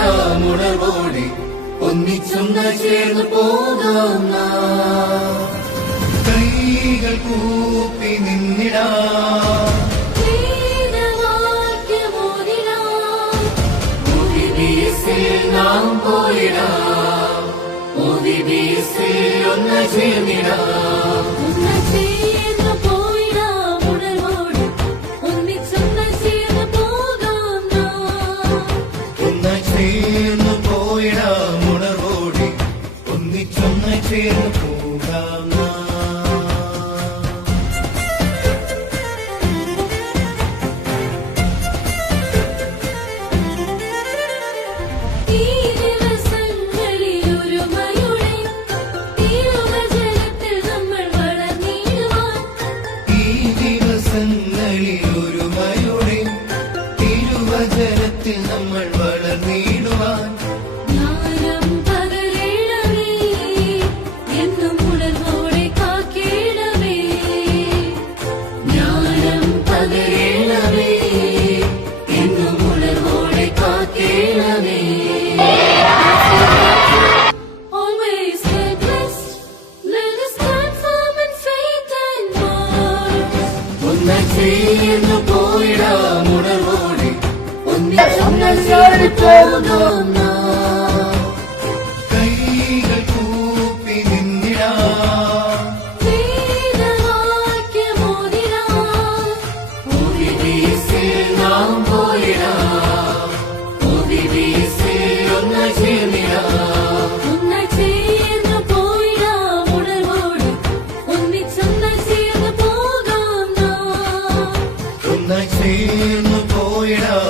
പോയിടാമുണർവോടെ ഒന്നിച്ചൊന്ന് ചേർന്ന് പോകാം. കൈകൾ കൂപ്പി നിന്നിടാം, നാം പോയിടാം. ഒന്ന് ചേർന്നിടാം, ചേർന്ന് പോയിടാമുണർവോടെ ഒന്നിച്ചൊന്ന് ചേർന്ന് പോകാം. തിരുവചനത്തിൽ നമ്മൾ വളർന്നിടുവാൻ ജ്ഞാനം പകരണമേ, എന്നും ഉണർവോടെ കാക്കേണമേ. ജ്ഞാനം പകരണമേ, എന്നും ഉണർവോടെ കാക്കേണമേ. Always steadfast, let us stand firm in faith and march. ഒന്ന് ചേർന്ന് പോയിടാമുണർവോടെ ഒന്നിച്ചൊന്ന് ചേർന്ന് പോകാം. കൈകൾ കൂപ്പി നിന്നിടാം, നാം പോയിടാം. ഒന്ന് ചേർന്നിടാം, ഒന്ന് ചേർന്ന് പോയിടാമുണർവോടെ ഒന്നിച്ചൊന്ന് ചേർന്ന് പോകാം. ഒന്ന് ചേർന്ന് പോയിടാം.